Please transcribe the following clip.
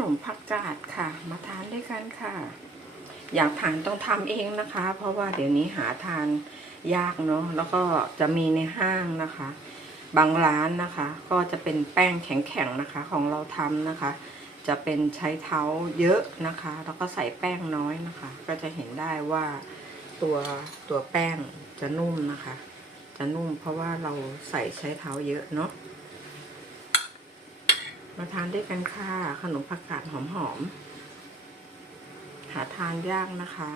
นมผักกาดค่ะ มาทานด้วยกันค่ะ อยากทานต้องทำเองนะคะ เพราะว่าเดี๋ยวนี้หาทานยากเนาะแล้วก็จะมีในห้างนะคะ บางร้านนะคะ ก็จะเป็นแป้งแข็งๆนะคะ ของเราทำนะคะ จะเป็นใช้เท้าเยอะนะคะ แล้วก็ใส่แป้งน้อยนะคะ ก็จะเห็นได้ว่าตัวตัวแป้งจะนุ่มนะคะ จะนุ่มเพราะว่าเราใส่ใช้เท้าเยอะเนาะ มาทานด้วยกันค่ะ ขนมผักกาดหอมๆหาทานยากนะคะ